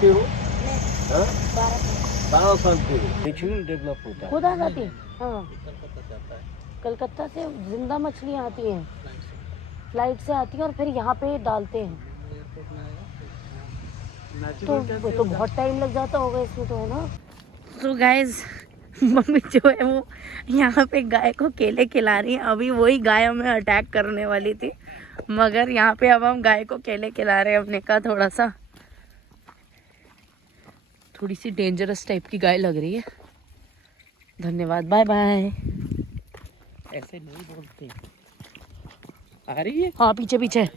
से हो? 12 साल के नेचुरल डेवलप होता है। खुद आ जाती है। हाँ, कलकत्ता से जिंदा मछलियाँ आती हैं, फ्लाइट से आती हैं और फिर यहाँ पे डालते हैं। तो बहुत टाइम लग जाता होगा इसमें तो, है ना। तो गाइस, मम्मी जो है वो यहाँ पे गाय को केले खिला रही है। अभी वही गाय हमें अटैक करने वाली थी, मगर यहाँ पे अब हम गाय को केले खिला रहे हैं। हमने कहा थोड़ी सी डेंजरस टाइप की गाय लग रही है। धन्यवाद, बाय बाय। ऐसे नहीं बोलते। आ रही है? हाँ, पीछे पीछे।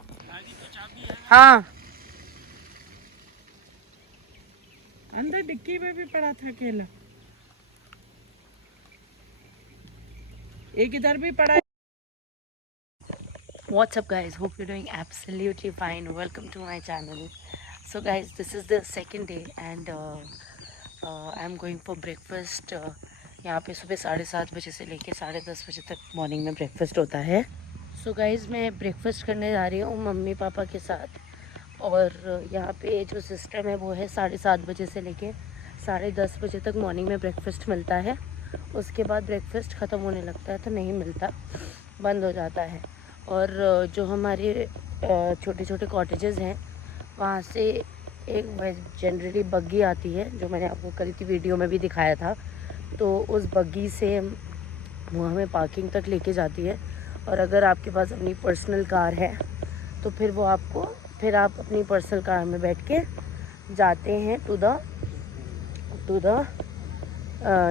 हाँ, अंदर डिक्की में भी पड़ा था केला, एक इधर भी पड़ा है। what's up guys, hope you're doing absolutely fine. Welcome to my channel. So guys, this is the second day and I'm going for breakfast. यहाँ पे सुबह 7:30 बजे से लेके 10:30 बजे तक मॉर्निंग में ब्रेकफास्ट होता है। So guys, मैं ब्रेकफास्ट करने जा रही हूँ मम्मी पापा के साथ, और यहाँ पे जो सिस्टम है वो है 7:30 बजे से लेके 10:30 बजे तक मॉर्निंग में ब्रेकफास्ट मिलता है। उसके बाद ब्रेकफास्ट ख़त्म होने लगता है तो नहीं मिलता, बंद हो जाता है। और जो हमारे छोटे छोटे कॉटेजेस हैं वहाँ से एक जनरली बग्गी आती है, जो मैंने आपको कल की वीडियो में भी दिखाया था। तो उस बग्गी से वो हमें पार्किंग तक लेके जाती है, और अगर आपके पास अपनी पर्सनल कार है तो फिर आप अपनी पर्सनल कार में बैठ के जाते हैं टू द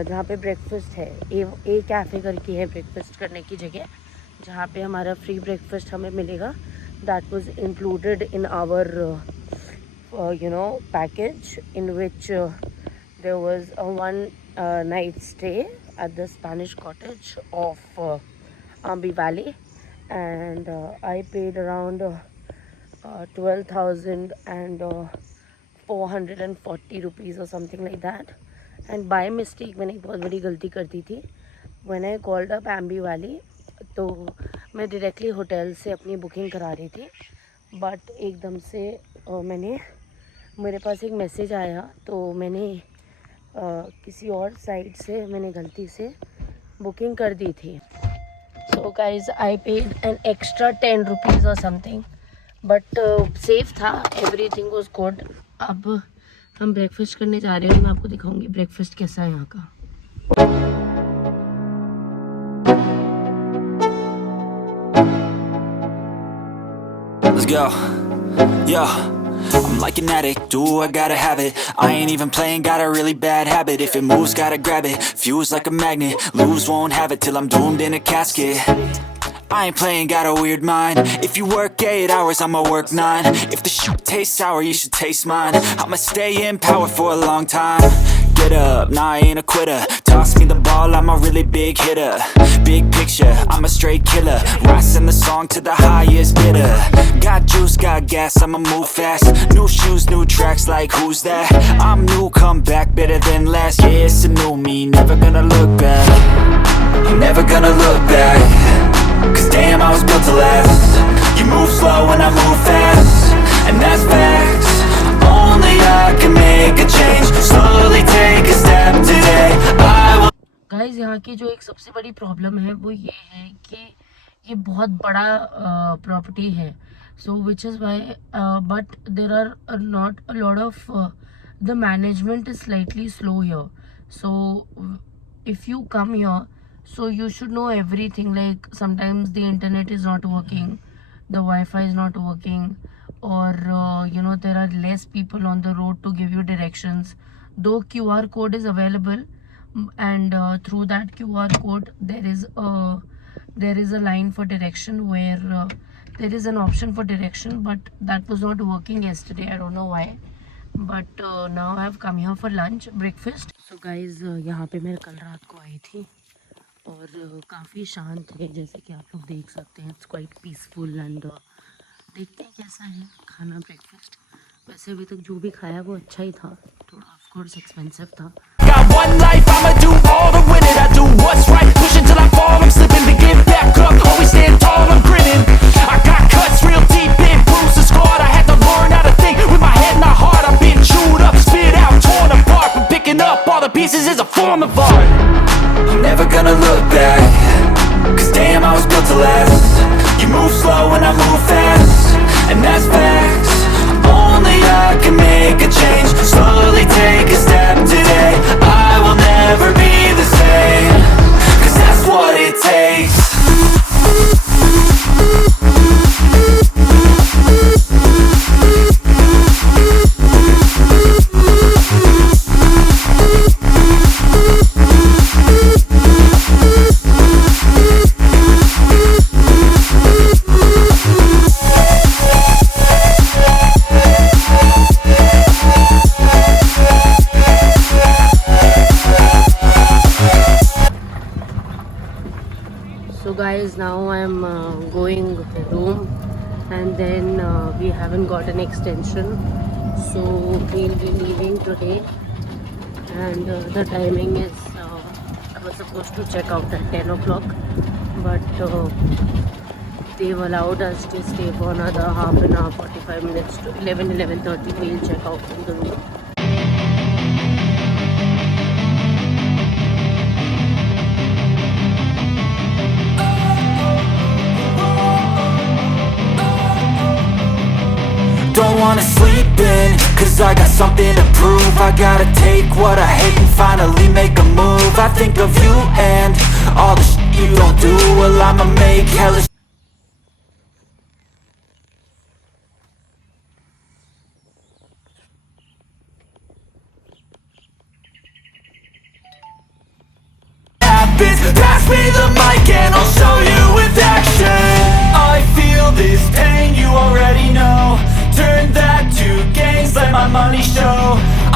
जहाँ पे ब्रेकफास्ट है। ए कैफ़े करके है ब्रेकफास्ट करने की जगह, जहाँ पे हमारा फ्री ब्रेकफास्ट हमें मिलेगा। That was included in our package, in which there was a 1 night stay at the Spanish cottage of Ambi Valley, and I paid around 12,440 rupees or something like that. And by mistake मैंने एक बहुत बड़ी गलती कर दी थी। When I called up Ambi Valley, तो मैं directly hotel से अपनी बुकिंग करा रही थी, बट एकदम से मेरे पास एक मैसेज आया, तो मैंने किसी और साइट से मैंने गलती से बुकिंग कर दी थी। So guys, I paid an extra 10 rupees or something, but safe था, एवरीथिंग वाज गुड। अब हम ब्रेकफास्ट करने जा रहे हैं, मैं आपको दिखाऊंगी ब्रेकफास्ट कैसा है यहाँ का। Let's go. Yo, I'm like an addict, do I gotta have it. I ain't even playing, got a really bad habit. If it moves, gotta grab it, fuse like a magnet. Lose, won't have it till I'm doomed in a casket. I ain't playing, got a weird mind. If you work 8 hours, I'ma work 9. If the shit tastes sour, you should taste mine. I'ma stay in power for a long time. Get up, nah, I ain't a quitter. Toss me the ball, I'm a really big hitter. Big picture, I'm a straight killer. Rising the song to the highest bidder. Got juice, got gas, I'ma move fast. New shoes, new tracks, like who's that? I'm new, come back, better than last. Yeah, it's a new me, never gonna look back. I'm never gonna look back. Cause damn, I was built to last. You move slow and I move fast, and that's facts. Only I can make a change. Slowly take a step today. I will. Guys, यहाँ की जो एक सबसे बड़ी problem है वो ये है कि ये बहुत बड़ा प्रॉपर्टी है। So which is why, but there are not a lot of the management is slightly slow here. So if you come here, so you should know everything, like sometimes the internet is not working, the Wi-Fi is not working, or there are less people on the road to give you directions. Though QR code is available, and through that QR code there is a line for direction, where there is an option for direction, but that was not working yesterday. I don't know why, but now I have come here for lunch, breakfast. So guys, यहाँ पे मैं कल रात को आई थी और काफ़ी शांत है, जैसे कि आप लोग देख सकते हैं। इट्स क्वाइट पीसफुल, एंड देखते हैं कैसा है खाना ब्रेकफास्ट। वैसे अभी तक जो भी खाया वो अच्छा ही था, थोड़ा ऑफ कोर्स एक्सपेंसिव था। Got one life, I'ma do all to win it. I do what's right, pushing till I fall. I'm slipping to get back up, always stand tall, I'm grinning. I got cuts real deep, big bruises scarred. I had to learn how to think with my head and my heart. I've been chewed up. guys, now I'm going home, and then we haven't got an extension, so we'll be leaving today. And the timing is I was supposed to check out at 10 o'clock, but they've allowed us to stay for another half an hour, 45 minutes to 11:30. We'll check out from the room. Don't wanna sleep in, cause I got something to prove. I gotta take what I hate and finally make a move. I think of you and all the shit you don't do. Well, I'ma make hella happens. Pass me the mic and I'll show you with action. I feel this pain, you already know. Turn that to gains, let my money show.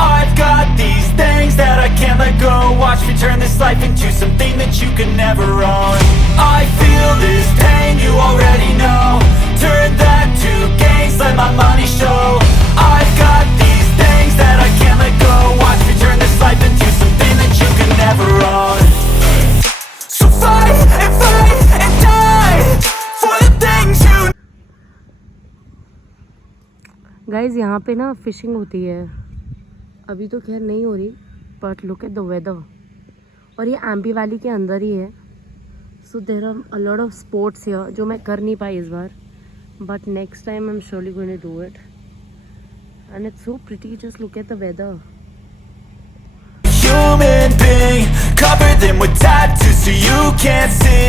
I've got these things that I can't let go. Watch me turn this life into something that you could never own. I feel this pain, you already know. Turn that to gains, let my money show. I've got these things that I can't let go. Watch me turn this life into something that you could never own. So fight and die for the things you. Guys यहाँ पे ना fishing होती है, अभी तो खैर नहीं हो रही, but look at the weather. और ये एम्बी वैली के अंदर ही है, so there are a lot of sports here जो मैं कर नहीं पाई इस बार, but next time I am surely going to do it, and it's so pretty, just look at the weather. Human being, cover them with tattoos so you can't see.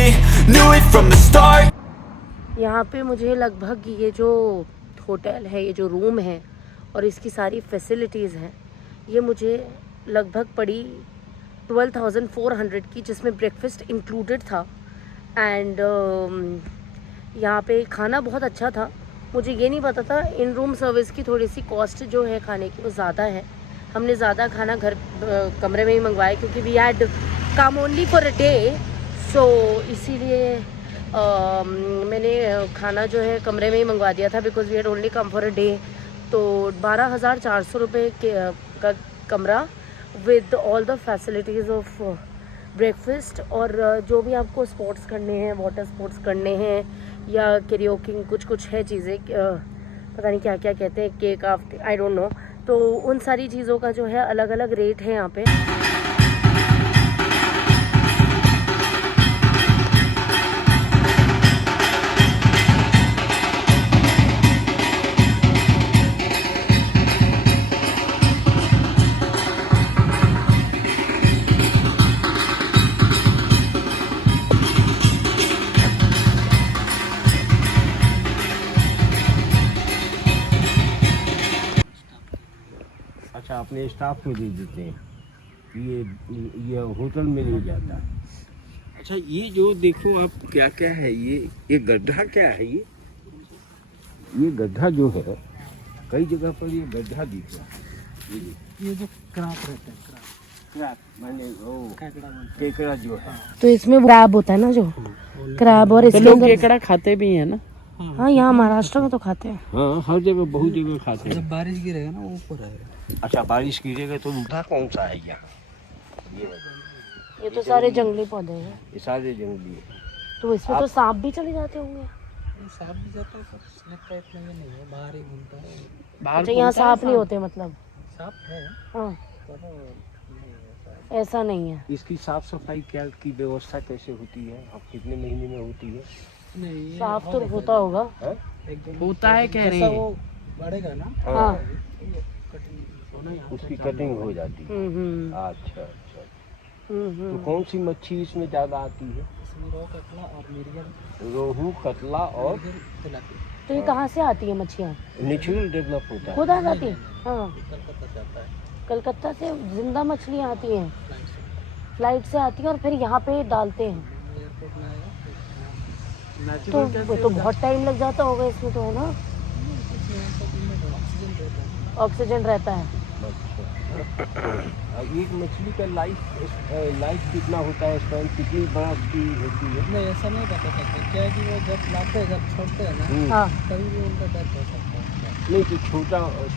Knew it from the start. यहाँ पे मुझे लगभग ये जो hotel है, ये जो room है और इसकी सारी फैसिलिटीज़ हैं, ये मुझे लगभग पड़ी 12,400 की, जिसमें ब्रेकफास्ट इंक्लूडेड था। एंड यहाँ पे खाना बहुत अच्छा था। मुझे ये नहीं पता था इन रूम सर्विस की थोड़ी सी कॉस्ट जो है खाने की वो ज़्यादा है। हमने ज़्यादा खाना घर कमरे में ही मंगवाया क्योंकि we had come only for a day, so इसीलिए मैंने खाना जो है कमरे में ही मंगवा दिया था, because we had only come for a day. तो 12,400 रुपये का कमरा with all the facilities of breakfast, और जो भी आपको स्पोर्ट्स करने हैं, वाटर स्पोर्ट्स करने हैं या कैरियोकिंग कुछ है चीज़ें, पता नहीं क्या क्या कहते हैं, cake of I don't know, तो उन सारी चीज़ों का जो है अलग अलग रेट है यहाँ पे। अच्छा, अपने स्टाफ को दे देते हैं, ये होटल में नहीं जाता। अच्छा, ये जो देखो आप क्या क्या है, ये गड्ढा क्या है, ये गड्ढा जो है, कई जगह पर ये गड्ढा दिख रहा है। ये जो क्रैप रहता है, क्रैप माने केकड़ा जो है, तो इसमें क्रैब होता है ना, जो क्रैब, और इसके लोग अंदर केकड़ा खाते भी है ना। हाँ, यहाँ महाराष्ट्र में तो खाते हैं। हाँ, हर जगह बहुत जगह खाते हैं। जब बारिश गिरेगा ना, ऊपर है। अच्छा, बारिश गिरेगा तो उठा कौन सा है यहाँ? ये तो सारे जंगली पौधे हैं, ये सारे जंगली है। तो इसमें तो सांप भी चले जाते होंगे। सांप भी जाता है, पर स्नेक टाइप में नहीं है, बाहर ही घूमता है। अच्छा, यहाँ सांप नहीं होते मतलब? सांप है, हाँ, ऐसा नहीं है। इसकी साफ सफाई क्या की व्यवस्था कैसे होती है? अब कितने महीने में होती है? नहीं, साफ तो होता होगा, होता है, कह रहे हैं। वो बढ़ेगा ना, हाँ, उसकी कटिंग हो जाती है। अच्छा अच्छा। तो कौन सी मच्छी इसमें ज्यादा आती है? इसमें रोहू, कतला और मिर्गल। रोहू, कतला और तिलापिया। तो ये कहाँ से आती है मच्छियाँ? नेचुरल डेवलप होता है। खुद आ जाती है? हाँ, कलकत्ता से आता है, कलकत्ता से जिंदा मछलियाँ आती हैं, फ्लाइट से आती हैं और फिर यहाँ पे डालते हैं। एयरपोर्ट में आएगा। तो बहुत टाइम लग जाता होगा इसमें तो, है ना? ऑक्सीजन रहता है। एक मछली का लाइफ कितना होता है, स्पैन कितनी बड़ा उसकी होती है? नहीं ऐसा नहीं बता सकते, क्या है कि वो जब लाते हैं, जब छोड़ते हैं ना, हाँ तभी भी उनका डेथ हो सकता है। नहीं तो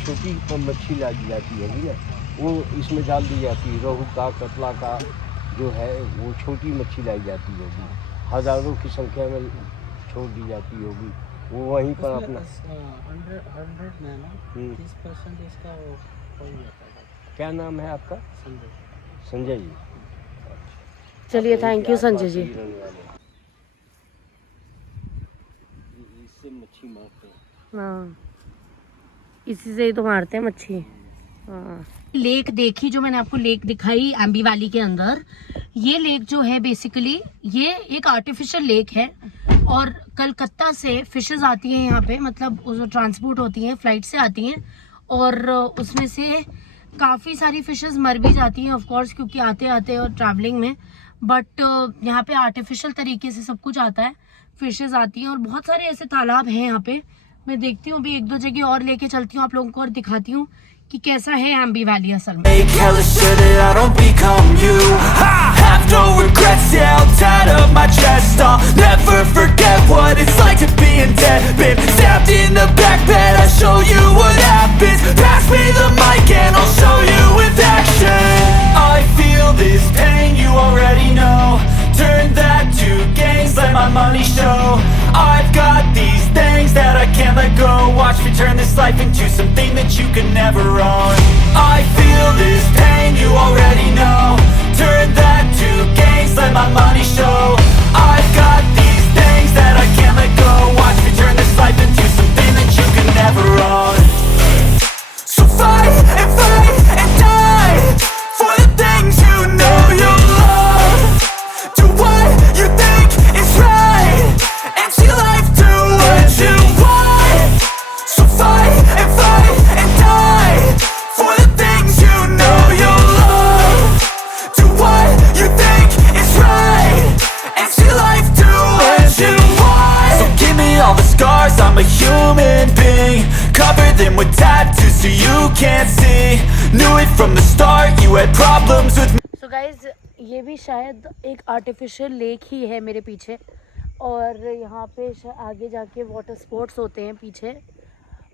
छोटी मच्छी लाई जाती है ना, वो इसमें डाल दी जाती है। रोहू का, कतला का जो है वो छोटी मच्छी लाई जाती होगी, हज़ारों की संख्या में छोड़ दी जाती होगी, वो वहीं पर अपना 100 में ना 30% इसका वो हो जाता है। क्या नाम है आपका? संजय। संजय जी। चलिए, थैंक यू संजय जी। इससे मच्छी मारते हैं। हाँ, इसी से ही तो मारते हैं मच्छी। हाँ, लेक देखी जो मैंने आपको लेक दिखाई एम्बी वैली के अंदर, ये लेक जो है बेसिकली ये एक आर्टिफिशियल लेक है और कलकत्ता से फिशेस आती हैं यहाँ पे, मतलब ट्रांसपोर्ट होती हैं, फ्लाइट से आती हैं और उसमें से काफ़ी सारी फिशेस मर भी जाती हैं ऑफ कोर्स, क्योंकि आते आते और ट्रैवलिंग में, बट यहाँ पे आर्टिफिशियल तरीके से सब कुछ आता है, फिशेस आती हैं और बहुत सारे ऐसे तालाब हैं यहाँ पे। मैं देखती हूँ अभी एक दो जगह और लेके चलती हूँ आप लोगों को और दिखाती हूँ कि कैसा है एम्बी वैली असल में। Make hella sure that I don't become you. I have no regrets, yeah, I'll tie up my chest. I'll never forget what it's like to be in debt. Been stabbed in the back bed, I'll show you what happens. Pass me the mic and I'll show you with action. I feel this pain, you already know. Turn that to gains, let my money show. I've got these things that I can't let go. Watch me turn this life into something that you can never own. I feel this pain, you already know. Turn that to gains, let my money show. I've got these things that I can't let go. Watch me turn this life into something that you can never own. So fight and die for the things you know you love. Do what you think is right and see life do what you want. So fight and die for the things you know you love. Do what you think is right and see life do what you want. So give me all the scars, I'm a human being. Cover them with tattoos so you can't see. Knew it from the start, you had problems with me. So guys ये भी शायद एक artificial lake ही है मेरे पीछे, और यहाँ पे आगे जाके वाटर स्पोर्ट्स होते हैं पीछे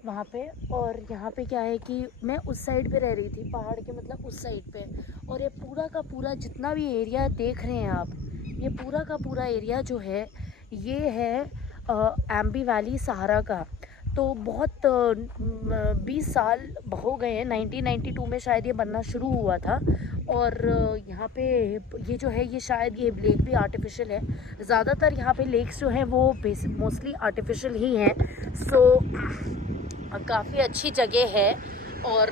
वहाँ पे। और यहाँ पे क्या है कि मैं उस साइड पे रह रही थी, पहाड़ के मतलब उस साइड पे, और ये पूरा का पूरा जितना भी एरिया देख रहे हैं आप, ये पूरा का पूरा एरिया जो है ये है एम्बी वैली सहारा का। तो बहुत 20 साल हो गए हैं, 1992 में शायद ये बनना शुरू हुआ था। और यहाँ पे ये जो है ये शायद ये लेक भी आर्टिफिशियल है, ज़्यादातर यहाँ पे लेक्स जो हैं वो मोस्टली आर्टिफिशियल ही हैं। सो काफ़ी अच्छी जगह है और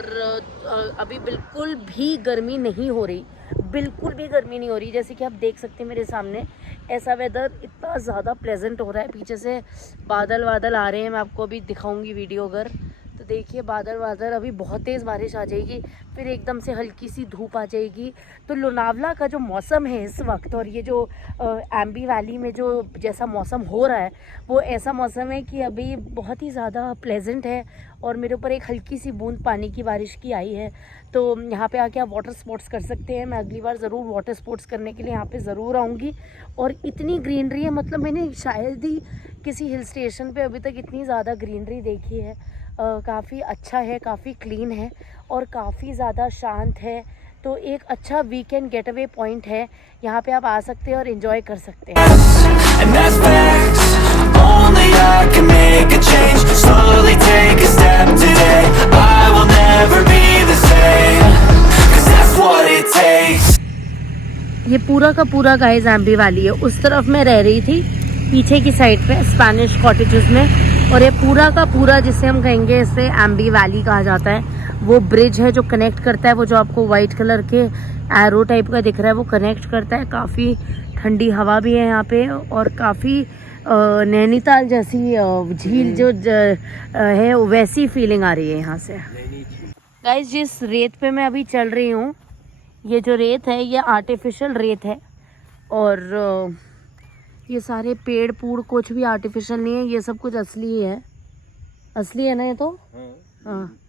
अभी बिल्कुल भी गर्मी नहीं हो रही, बिल्कुल भी गर्मी नहीं हो रही। जैसे कि आप देख सकते हैं मेरे सामने ऐसा वेदर इतना ज़्यादा प्लेजेंट हो रहा है, पीछे से बादल वादल आ रहे हैं, मैं आपको अभी दिखाऊंगी वीडियो अगर तो देखिए बादल वादल, अभी बहुत तेज़ बारिश आ जाएगी, फिर एकदम से हल्की सी धूप आ जाएगी। तो लोनावला का जो मौसम है इस वक्त और ये जो एम्बी वैली में जो जैसा मौसम हो रहा है वो ऐसा मौसम है कि अभी बहुत ही ज़्यादा प्लेजेंट है। और मेरे ऊपर एक हल्की सी बूंद पानी की बारिश की आई है, तो यहाँ पे आके आप वाटर स्पोर्ट्स कर सकते हैं। मैं अगली बार ज़रूर वाटर स्पोर्ट्स करने के लिए यहाँ पे ज़रूर आऊँगी। और इतनी ग्रीनरी है, मतलब मैंने शायद ही किसी हिल स्टेशन पे अभी तक इतनी ज़्यादा ग्रीनरी देखी है। काफ़ी अच्छा है, काफ़ी क्लीन है और काफ़ी ज़्यादा शांत है। तो एक अच्छा वीकेंड गेटअवे पॉइंट है, यहाँ पे आप आ सकते हैं और एंजॉय कर सकते हैं। And that's facts. Only I can make a change. Slowly take a step today. I will never be the same. 'Cause that's what it takes. ये पूरा का पूरा गाइस एम्बी वैली है। उस तरफ मैं रह रही थी पीछे की साइड पे स्पेनिश कॉटेजेस में, और ये पूरा का पूरा जिसे हम कहेंगे इसे एम्बी वैली कहा जाता है। वो ब्रिज है जो कनेक्ट करता है, वो जो आपको वाइट कलर के एरो टाइप का दिख रहा है वो कनेक्ट करता है। काफ़ी ठंडी हवा भी है यहाँ पे और काफ़ी नैनीताल जैसी झील जो है वैसी फीलिंग आ रही है यहाँ से। गाइस जिस रेत पे मैं अभी चल रही हूँ, ये जो रेत है ये आर्टिफिशियल रेत है और ये सारे पेड़ पूड़ कुछ भी आर्टिफिशियल नहीं है, ये सब कुछ असली ही है। असली है ना ये तो? हाँ,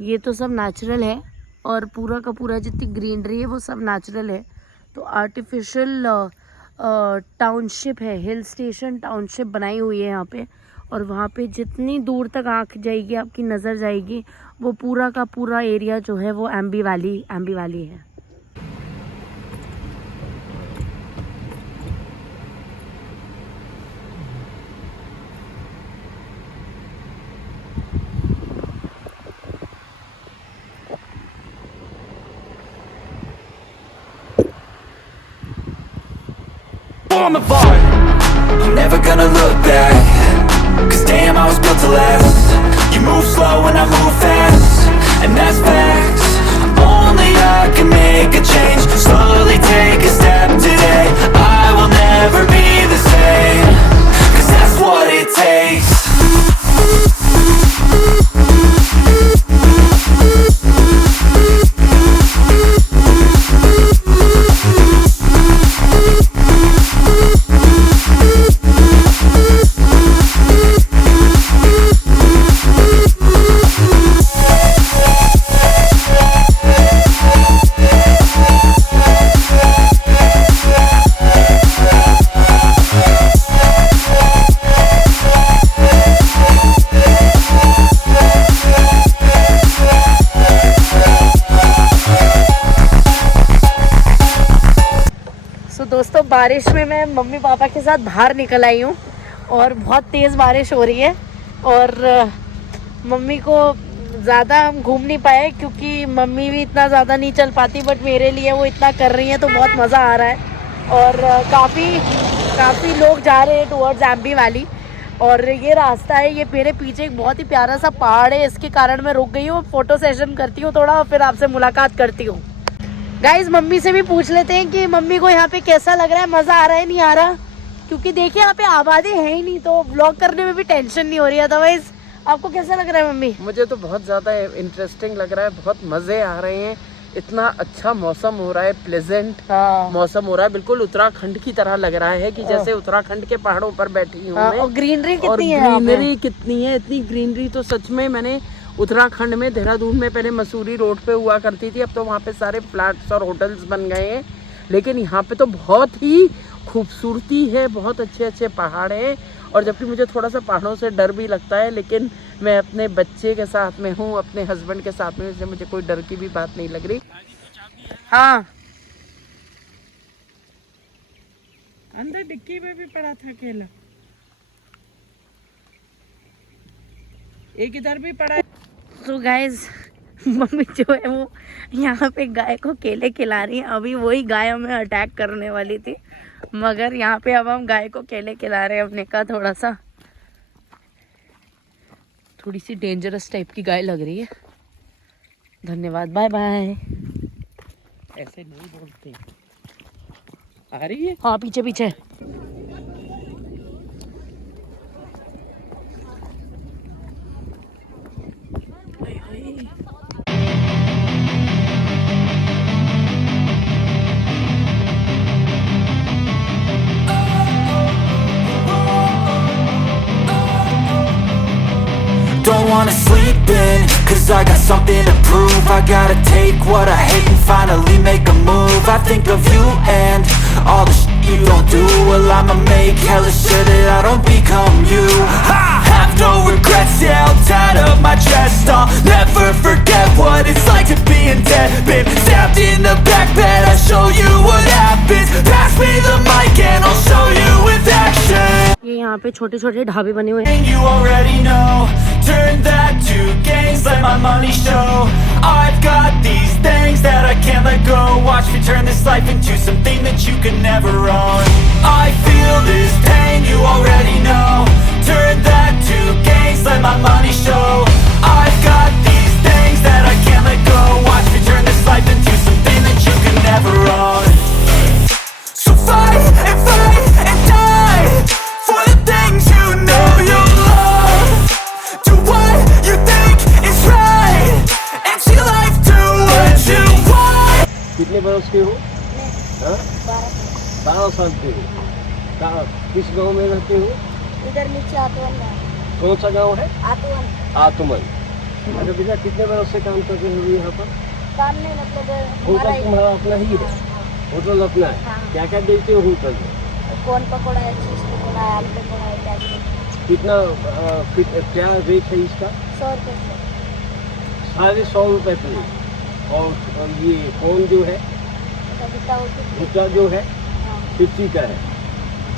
ये तो सब नेचुरल है। और पूरा का पूरा जितनी ग्रीनरी है वो सब नेचुरल है। तो आर्टिफिशियल टाउनशिप है, हिल स्टेशन टाउनशिप बनाई हुई है यहाँ पे। और वहाँ पे जितनी दूर तक आँख जाएगी, आपकी नज़र जाएगी, वो पूरा का पूरा एरिया जो है वो एम्बी वैली है। I'm a art, I'm never gonna look back, 'cause damn I was built to last. You move slow and I move fast, and that's facts. Only I can make a change, slowly take a step today. I will never be the same, 'cause that's what it takes. दोस्तों बारिश में मैं mummy papa के साथ बाहर निकल आई हूँ और बहुत तेज़ बारिश हो रही है। और मम्मी को ज़्यादा हम घूम नहीं पाए क्योंकि मम्मी भी इतना ज़्यादा नहीं चल पाती, बट मेरे लिए वो इतना कर रही हैं तो बहुत मज़ा आ रहा है। और काफ़ी लोग जा रहे हैं टुवर्ड्स एम्बी वैली। और ये रास्ता है, ये मेरे पीछे एक बहुत ही प्यारा सा पहाड़ है, इसके कारण मैं रुक गई हूँ, फ़ोटो सेशन करती हूँ थोड़ा और फिर आपसे मुलाकात करती हूँ। गाइज मम्मी से भी पूछ लेते हैं कि मम्मी को यहाँ पे कैसा लग रहा है, मज़ा आ रहा है नहीं आ रहा, क्योंकि देखिए यहाँ पे आबादी है ही नहीं तो ब्लॉग करने में भी टेंशन नहीं हो रही है। अदरवाइज आपको कैसा लग रहा है मम्मी? मुझे तो बहुत ज़्यादा इंटरेस्टिंग लग रहा है, बहुत मज़े आ रहे हैं, इतना अच्छा मौसम हो रहा है, प्लेजेंट मौसम हो रहा है, बिल्कुल उत्तराखंड की तरह लग रहा है कि जैसे उत्तराखंड के पहाड़ों पर बैठी हूँ मैं। और ग्रीनरी कितनी है, ग्रीनरी कितनी है, इतनी ग्रीनरी तो सच में मैंने उत्तराखंड में देहरादून में पहले मसूरी रोड पे हुआ करती थी, अब तो वहाँ पे सारे फ्लैट्स और होटल्स बन गए हैं, लेकिन यहाँ पे तो बहुत ही खूबसूरती है, बहुत अच्छे अच्छे पहाड़ हैं। और जबकि मुझे थोड़ा सा पहाड़ों से डर भी लगता है, लेकिन मैं अपने बच्चे के साथ में हूँ, अपने हस्बैंड के साथ में, इसलिए मुझे कोई डर की भी बात नहीं लग रही। हाँ अंदर डिक्की में भी पड़ा था केला, एक इधर भी पड़ा है। तो गाइज मम्मी जो है वो यहाँ पे गाय को केले खिला रही है। अभी वही गाय हमें अटैक करने वाली थी, मगर यहाँ पे अब हम गाय को केले खिला रहे हैं। हमने कहा थोड़ी सी डेंजरस टाइप की गाय लग रही है। धन्यवाद, बाय बाय। ऐसे नहीं बोलते। आ रही है? हाँ पीछे पीछे। Don't wanna sleep in, 'cause I got something to prove. I gotta take what I hate and finally make a move. I think of you and all the shit you don't do. Well, I'ma make hella sure that I don't become you. I have no regrets, yeah, I'll tie up my chest. I'll never forget what it's like to be in debt. Been stabbed in the back bed, I'll show you what happens. Pass me the mic and I'll show you with action. ये यहाँ पे छोटे छोटे ढाबे बने हुए हैं। You already know, turn that to gains, let my money show. I've got these things that I can't let go. Watch me turn this life into something that you could never own. I feel this pain, you already know. Turn that to gains, let my money show. I've got these things that I can't let go. Watch me turn this life into something that you could never own. So fight and die for the things you know you love. Do what you think is right and see life do what you want. कितने बरस के हो? 12 साल के हो। किस गांव में रहते हो? इधर नीचे आतवन में। कौन सा गांव है? आतवन। आतमन। अच्छा बेटा कितने बरस से काम करते हो यहाँ पर? काम नहीं मतलब हमारा होटल ही तुम्हारा अपना ही है? होटल अपना है? हाँ। क्या क्या देते हो होटल में? कौन पकौड़ा है, चीज पकौड़ा है, आलू पकौड़ा है, प्याज पकौड़ा कितना क्या रेट है इसका? है। 100 रुपये से। 150 रुपये प्लेट। और ये कौन जो है भुट्टा होती है। भुट्टा जो है हाँ। 50 का है।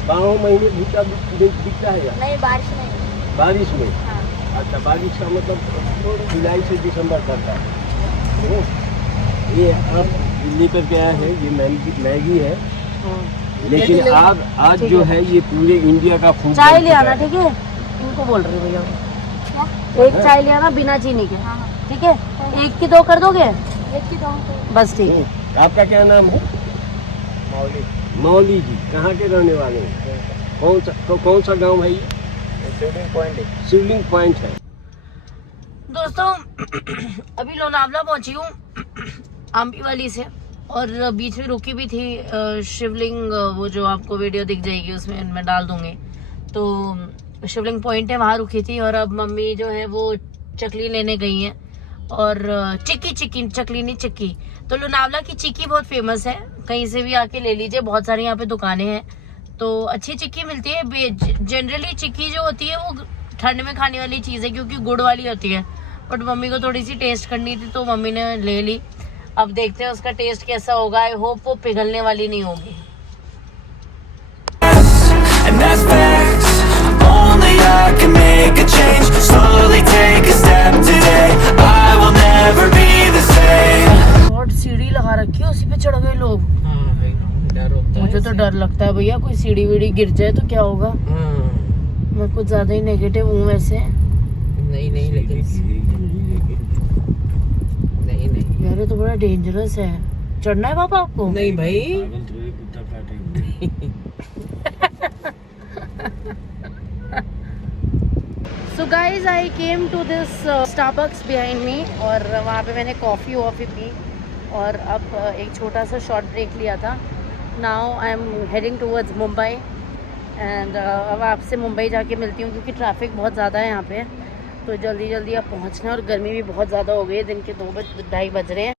12 महीने भुट्टा बिकता है या नहीं बारिश नहीं। बारिश में? हाँ। अच्छा, बारिश का मतलब जुलाई से दिसंबर तक का है। ये अब लेकर के आया है, ये मैगी है, लेकिन आज जो है ये पूरे इंडिया का फूड चाय ले आना, ठीक है? इनको बोल रही हूँ भैया क्या? एक चाय ले आना बिना चीनी के, हाँ हाँ। ठीक है? एक की 2 कर दोगे? एक की 2 तो बस ठीक है। आपका क्या नाम है? मौली जी। कहाँ के रहने वाले हैं? कौन सा गांव है ये? शिवलिंग पॉइंट है। दोस्तों अभी लोनावला पहुंची हूँ आम्बीवाली से, और बीच में रुकी भी थी शिवलिंग, वो जो आपको वीडियो दिख जाएगी उसमें मैं डाल दूंगी, तो शिवलिंग पॉइंट है, वहाँ रुकी थी। और अब मम्मी जो है वो चकली लेने गई हैं, और चकली नहीं चिक्की। तो लोनावला की चिक्की बहुत फेमस है, कहीं से भी आके ले लीजिए, बहुत सारी यहाँ पे दुकानें हैं, तो अच्छी चिक्की मिलती है। जनरली चिक्की जो होती है वो ठंड में खाने वाली चीज़ है, क्योंकि गुड़ वाली होती है, बट मम्मी को थोड़ी सी टेस्ट करनी थी तो मम्मी ने ले ली। अब देखते हैं उसका टेस्ट कैसा होगा। आई होप वो पिघलने वाली नहीं होगी। And that's facts. Only I can make a change. Slowly take a step today. I will never be the same. और सीढ़ी लगा रखी है, उसी पे चढ़ गए लोग। हाँ भाई, डर होता है। मुझे तो डर लगता है भैया, कोई सीढ़ी वीढ़ी गिर जाए तो क्या होगा। हाँ। मैं कुछ ज्यादा ही नेगेटिव हूँ वैसे। नहीं लेकिन नहीं यार ये तो बड़ा डेंजरस है। चढ़ना है पापा आपको? नहीं भाई। So guys I came to this Starbucks behind me, और वहाँ पे मैंने कॉफ़ी वॉफ़ी पी, और अब एक छोटा सा शॉर्ट ब्रेक लिया था। Now I am heading towards Mumbai, and अब आपसे मुंबई जाके मिलती हूँ, क्योंकि ट्रैफिक बहुत ज़्यादा है यहाँ पे, तो जल्दी जल्दी अब पहुँचना है। और गर्मी भी बहुत ज़्यादा हो गई है, दिन के 2-2:30 बज रहे हैं,